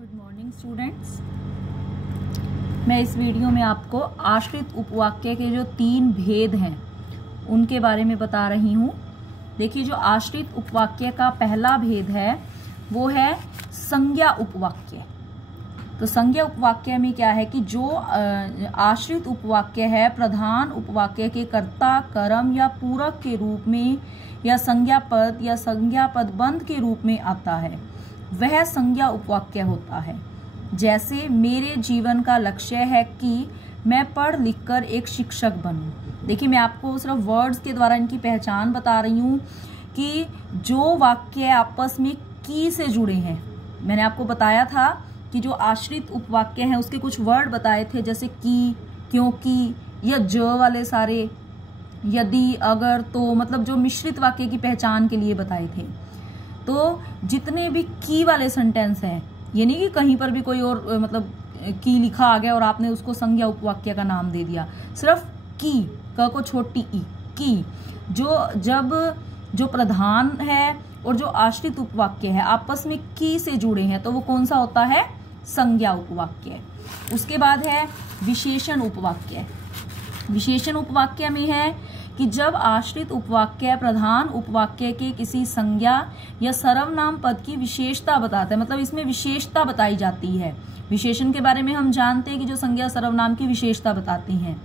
Good morning students. मैं इस video में आपको आश्रित उपवाक्य के जो 3 भेद हैं उनके बारे में बता रही हूँ। देखिए, जो आश्रित उपवाक्य का पहला भेद है वो है संज्ञा उपवाक्य। तो संज्ञा उपवाक्य में क्या है कि जो आश्रित उपवाक्य है प्रधान उपवाक्य के कर्ता, कर्म या पूरक के रूप में या संज्ञा पद या संज्ञा पदबंध के रूप में आता है, वह संज्ञा उपवाक्य होता है। जैसे मेरे जीवन का लक्ष्य है कि मैं पढ़ लिखकर एक शिक्षक बनूं। देखिए, मैं आपको सिर्फ वर्ड्स के द्वारा इनकी पहचान बता रही हूँ कि जो वाक्य आपस में की से जुड़े हैं। मैंने आपको बताया था कि जो आश्रित उपवाक्य हैं उसके कुछ वर्ड बताए थे, जैसे की, क्योंकि या ज वाले सारे, यदि, अगर, तो, मतलब जो मिश्रित वाक्य की पहचान के लिए बताए थे। तो जितने भी की वाले सेंटेंस हैं, ये नहीं कि कहीं पर भी कोई और मतलब की लिखा आ गया और आपने उसको संज्ञा उपवाक्य का नाम दे दिया। सिर्फ की, क को छोटी ई, की, जो प्रधान है और जो आश्रित उपवाक्य है आपस में की से जुड़े हैं, तो वो कौन सा होता है? संज्ञा उपवाक्य। उसके बाद है विशेषण उपवाक्य। विशेषण उपवाक्य में है कि जब आश्रित उपवाक्य प्रधान उपवाक्य के किसी संज्ञा या सर्वनाम पद की विशेषता बताता है, मतलब इसमें विशेषता बताई जाती है। विशेषण के बारे में हम जानते हैं कि जो संज्ञा सर्वनाम की विशेषता बताती हैं।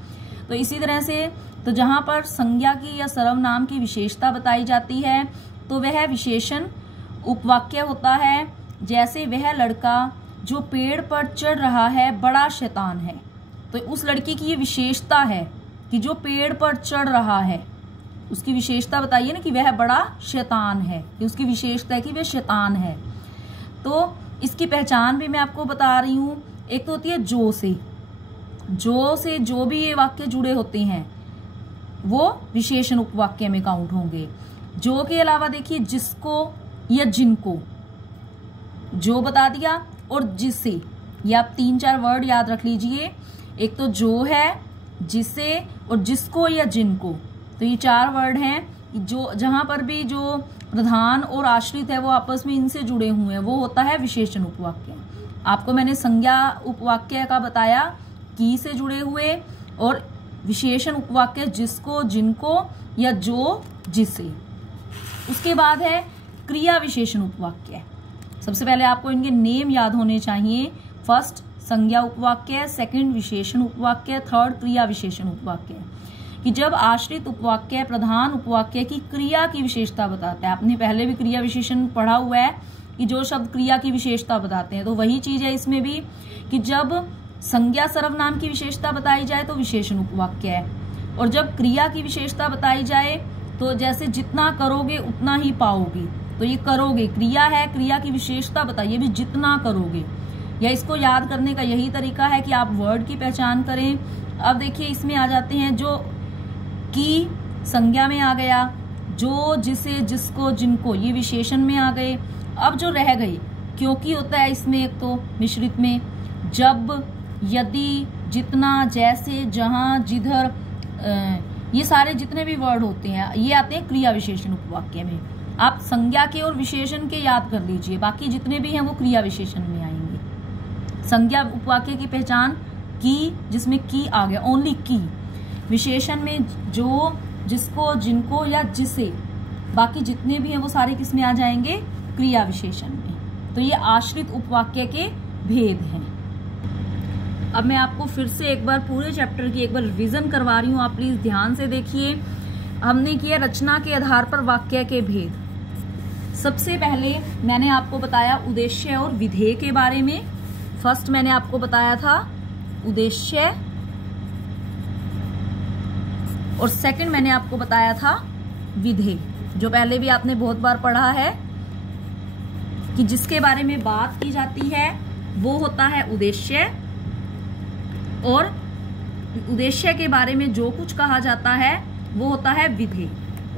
तो इसी तरह से तो जहां पर संज्ञा की या सर्वनाम की विशेषता बताई जाती है तो वह विशेषण उपवाक्य होता है। जैसे वह लड़का जो पेड़ पर चढ़ रहा है बड़ा शैतान है, तो उस लड़के की ये विशेषता है कि जो पेड़ पर चढ़ रहा है, उसकी विशेषता बताइए ना कि वह बड़ा शैतान है। ये उसकी विशेषता है कि वह शैतान है। तो इसकी पहचान भी मैं आपको बता रही हूं। एक तो होती है जो से जो भी ये वाक्य जुड़े होते हैं वो विशेषण उपवाक्य में काउंट होंगे। जो के अलावा देखिए जिसको या जिनको, जो बता दिया, और जिसे, ये आप 3-4 वर्ड याद रख लीजिए। एक तो जो है, जिसे और जिसको या जिनको, तो ये 4 वर्ड हैं। जो जहां पर भी जो प्रधान और आश्रित है वो आपस में इनसे जुड़े हुए हैं, वो होता है विशेषण उपवाक्य। आपको मैंने संज्ञा उपवाक्य का बताया, की से जुड़े हुए, और विशेषण उपवाक्य जिसको, जिनको या जो, जिसे। उसके बाद है क्रिया विशेषण उपवाक्य। सबसे पहले आपको इनके नेम याद होने चाहिए। फर्स्ट संज्ञा उपवाक्य, सेकंड विशेषण उपवाक्य, थर्ड क्रिया विशेषण उपवाक्य। कि जब आश्रित उपवाक्य प्रधान उपवाक्य की क्रिया की विशेषता बताता है, आपने पहले भी क्रिया विशेषण पढ़ा हुआ है कि जो शब्द क्रिया की विशेषता बताते हैं, तो वही चीज है इसमें भी कि जब संज्ञा सर्वनाम की विशेषता बताई जाए तो विशेषण उपवाक्य है, और जब क्रिया की विशेषता बताई जाए तो जैसे जितना करोगे उतना ही पाओगे, तो ये करोगे क्रिया है, क्रिया की विशेषता बताइए भी जितना करोगे। या इसको याद करने का यही तरीका है कि आप वर्ड की पहचान करें। अब देखिए इसमें आ जाते हैं जो की संज्ञा में आ गया, जो, जिसे, जिसको, जिनको, ये विशेषण में आ गए। अब जो रह गई, क्योंकि होता है इसमें एक तो मिश्रित में, जब, यदि, जितना, जैसे, जहां, जिधर, ये सारे जितने भी वर्ड होते हैं ये आते हैं क्रिया विशेषण उपवाक्य में। आप संज्ञा के और विशेषण के याद कर लीजिए, बाकी जितने भी हैं वो क्रिया विशेषण में आएंगे। संज्ञा उपवाक्य की पहचान की, जिसमें की आ गया, ओनली की। विशेषण में जो, जिसको, जिनको या जिसे, बाकी जितने भी हैं वो सारे किस में आ जाएंगे? क्रिया विशेषण में। तो ये आश्रित उपवाक्य के भेद हैं। अब मैं आपको फिर से एक बार पूरे चैप्टर की एक बार रिवीजन करवा रही हूँ, आप प्लीज ध्यान से देखिए। हमने किया रचना के आधार पर वाक्य के भेद। सबसे पहले मैंने आपको बताया उद्देश्य और विधेय के बारे में। फर्स्ट मैंने आपको बताया था उद्देश्य, और सेकंड मैंने आपको बताया था विधेय, जो पहले भी आपने बहुत बार पढ़ा है कि जिसके बारे में बात की जाती है वो होता है उद्देश्य, और उद्देश्य के बारे में जो कुछ कहा जाता है वो होता है विधेय।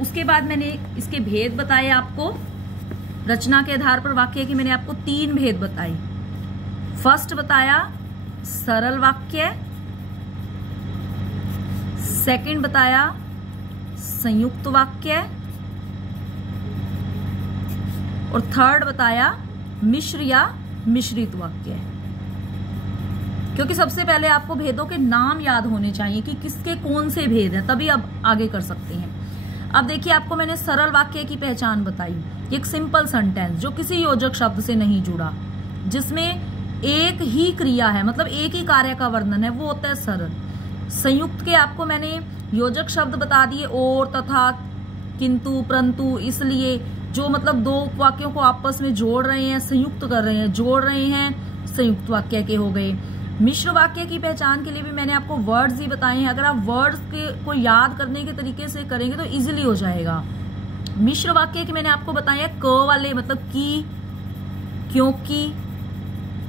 उसके बाद मैंने इसके भेद बताए आपको। रचना के आधार पर वाक्य के मैंने आपको 3 भेद बताए। फर्स्ट बताया सरल वाक्य, सेकंड बताया संयुक्त वाक्य, और थर्ड बताया मिश्र या मिश्रित वाक्य है। क्योंकि सबसे पहले आपको भेदों के नाम याद होने चाहिए कि किसके कौन से भेद हैं, तभी आप आगे कर सकते हैं। अब देखिए, आपको मैंने सरल वाक्य की पहचान बताई, एक सिंपल सेंटेंस जो किसी योजक शब्द से नहीं जुड़ा, जिसमें एक ही क्रिया है, मतलब एक ही कार्य का वर्णन है, वो होता है सरल। संयुक्त के आपको मैंने योजक शब्द बता दिए, और, तथा, किंतु, परंतु, इसलिए, जो मतलब दो वाक्यों को आपस में जोड़ रहे हैं, संयुक्त कर रहे हैं, जोड़ रहे हैं, संयुक्त वाक्य के हो गए। मिश्र वाक्य की पहचान के लिए भी मैंने आपको वर्ड्स ही बताए हैं। अगर आप वर्ड्स को याद करने के तरीके से करेंगे तो इजीली हो जाएगा। मिश्र वाक्य के मैंने आपको बताया है क वाले, मतलब की, क्योंकि,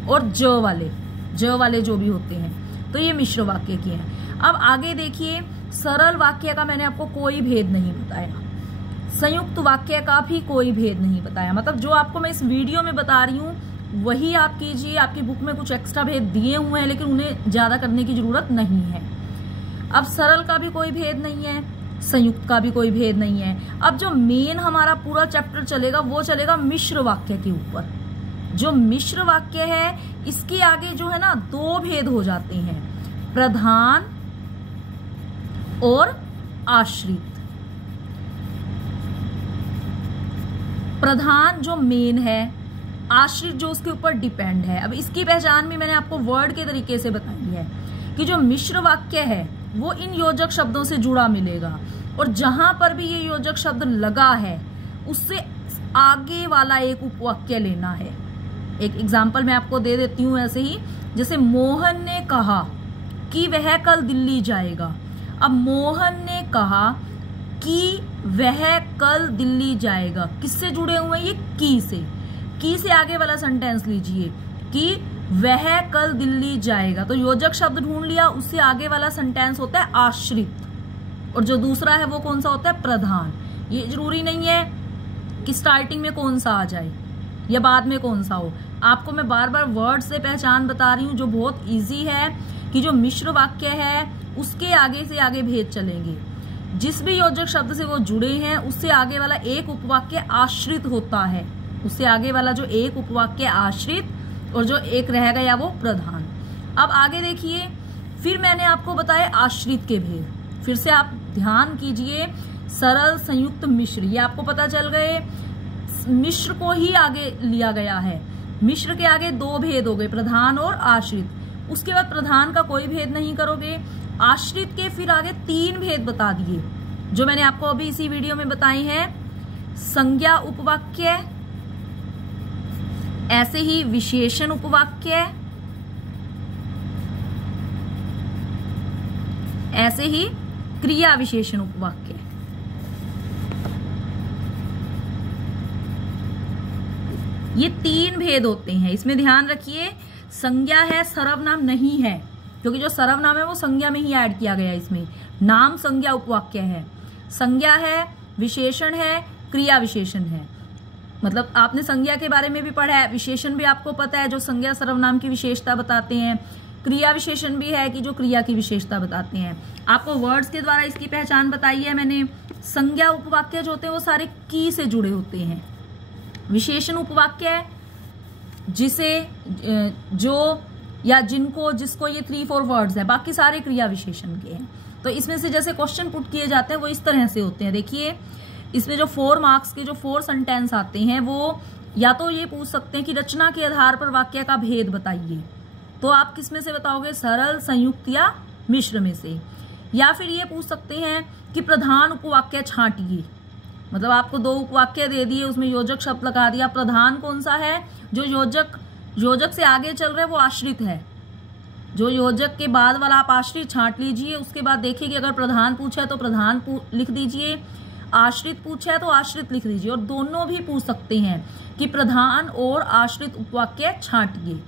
और ज वाले जो भी होते हैं, तो ये मिश्र वाक्य की है। अब आगे देखिए, सरल वाक्य का मैंने आपको कोई भेद नहीं बताया, संयुक्त वाक्य का भी कोई भेद नहीं बताया। मतलब जो आपको मैं इस वीडियो में बता रही हूँ वही आप कीजिए। आपकी बुक में कुछ एक्स्ट्रा भेद दिए हुए हैं, लेकिन उन्हें ज्यादा करने की जरूरत नहीं है। अब सरल का भी कोई भेद नहीं है, संयुक्त का भी कोई भेद नहीं है। अब जो मेन हमारा पूरा चैप्टर चलेगा वो चलेगा मिश्र वाक्य के ऊपर। जो मिश्र वाक्य है, इसके आगे जो है ना, दो भेद हो जाते हैं, प्रधान और आश्रित। प्रधान जो मेन है, आश्रित जो उसके ऊपर डिपेंड है। अब इसकी पहचान भी मैंने आपको वर्ड के तरीके से बताई है कि जो मिश्र वाक्य है वो इन योजक शब्दों से जुड़ा मिलेगा, और जहां पर भी ये योजक शब्द लगा है उससे आगे वाला एक उपवाक्य लेना है। एक एग्जाम्पल मैं आपको दे देती हूं ऐसे ही, जैसे मोहन ने कहा कि वह कल दिल्ली जाएगा। अब मोहन ने कहा कि वह कल दिल्ली जाएगा, किससे जुड़े हुए हैं? ये की से आगे वाला सेंटेंस लीजिए कि वह कल दिल्ली जाएगा, तो योजक शब्द ढूंढ लिया, उससे आगे वाला सेंटेंस होता है आश्रित, और जो दूसरा है वो कौन सा होता है? प्रधान। ये जरूरी नहीं है कि स्टार्टिंग में कौन सा आ जाए या बाद में कौन सा हो। आपको मैं बार बार वर्ड से पहचान बता रही हूँ जो बहुत इजी है, कि जो मिश्र वाक्य है उसके आगे से आगे भेद चलेंगे। जिस भी योजक शब्द से वो जुड़े हैं उससे आगे वाला एक उपवाक्य आश्रित होता है, उससे आगे वाला जो एक उपवाक्य आश्रित, और जो एक रह गया वो प्रधान। अब आगे देखिए, फिर मैंने आपको बताया आश्रित के भेद। फिर से आप ध्यान कीजिए, सरल, संयुक्त, मिश्र, ये आपको पता चल गए। मिश्र को ही आगे लिया गया है, मिश्र के आगे दो भेद हो गए, प्रधान और आश्रित। उसके बाद प्रधान का कोई भेद नहीं करोगे। आश्रित के फिर आगे तीन भेद बता दिए जो मैंने आपको अभी इसी वीडियो में बताई हैं। संज्ञा उपवाक्य, ऐसे ही विशेषण उपवाक्य, ऐसे ही क्रिया विशेषण उपवाक्य। ये तीन भेद होते हैं, इसमें ध्यान रखिए। संज्ञा है, सर्वनाम नहीं है, क्योंकि जो सर्वनाम है वो संज्ञा में ही ऐड किया गया है। इसमें नाम संज्ञा उपवाक्य है, संज्ञा है, विशेषण है, क्रिया विशेषण है। मतलब आपने संज्ञा के बारे में भी पढ़ा है, विशेषण भी आपको पता है जो संज्ञा सर्वनाम की विशेषता बताते हैं, क्रिया विशेषण भी है कि जो क्रिया की विशेषता बताते हैं। आपको वर्ड्स के द्वारा इसकी पहचान बताई है मैंने। संज्ञा उपवाक्य जो होते हैं वो सारे की से जुड़े होते हैं। विशेषण उपवाक्य जिसे, जो, या जिनको, जिसको, ये 3-4 वर्ड्स है, बाकी सारे क्रिया विशेषण के हैं। तो इसमें से जैसे क्वेश्चन पुट किए जाते हैं वो इस तरह से होते हैं। देखिए, इसमें जो 4 मार्क्स के जो 4 सेंटेंस आते हैं वो या तो ये पूछ सकते हैं कि रचना के आधार पर वाक्य का भेद बताइए, तो आप किस में से बताओगे? सरल, संयुक्त या मिश्र में से। या फिर ये पूछ सकते हैं कि प्रधान उपवाक्य छांटिए, मतलब आपको 2 उपवाक्य दे दिए, उसमें योजक शब्द लगा दिया, प्रधान कौन सा है? जो योजक से आगे चल रहे वो आश्रित है, जो योजक के बाद वाला आप आश्रित छांट लीजिए। उसके बाद देखिए कि अगर प्रधान पूछा है तो प्रधान लिख दीजिए, आश्रित पूछा है तो आश्रित लिख दीजिए। और दोनों भी पूछ सकते हैं कि प्रधान और आश्रित उपवाक्य छांटिए।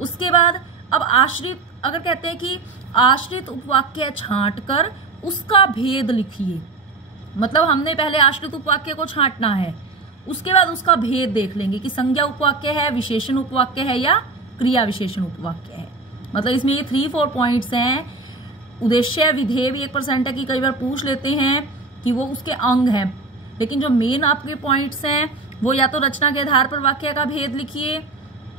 उसके बाद अब आश्रित, अगर कहते हैं कि आश्रित उपवाक्य छांटकर उसका भेद लिखिए, मतलब हमने पहले आश्रित उपवाक्य को छांटना है, उसके बाद उसका भेद देख लेंगे कि संज्ञा उपवाक्य है, विशेषण उपवाक्य है या क्रिया विशेषण उपवाक्य है। मतलब इसमें ये 3-4 पॉइंट्स हैं। उद्देश्य, विधेय भी 1% है कि कई बार पूछ लेते हैं कि वो उसके अंग हैं, लेकिन जो मेन आपके पॉइंट्स हैं वो या तो रचना के आधार पर वाक्य का भेद लिखिए,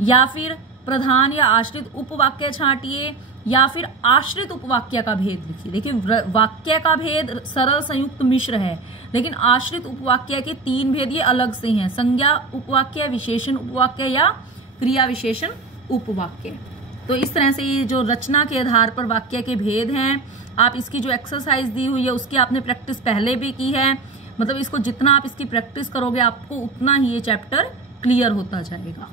या फिर प्रधान या आश्रित उपवाक्य छांटिए, या फिर आश्रित उपवाक्य का भेद लिखिए। देखिए वाक्य का भेद सरल संयुक्त मिश्र है, लेकिन आश्रित उपवाक्य के 3 भेद ये अलग से हैं, संज्ञा उपवाक्य, विशेषण उपवाक्य या क्रिया विशेषण उपवाक्य। तो इस तरह से ये जो रचना के आधार पर वाक्य के भेद हैं, आप इसकी जो एक्सरसाइज दी हुई है उसकी आपने प्रैक्टिस पहले भी की है, मतलब इसको जितना आप इसकी प्रैक्टिस करोगे आपको उतना ही ये चैप्टर क्लियर होता जाएगा।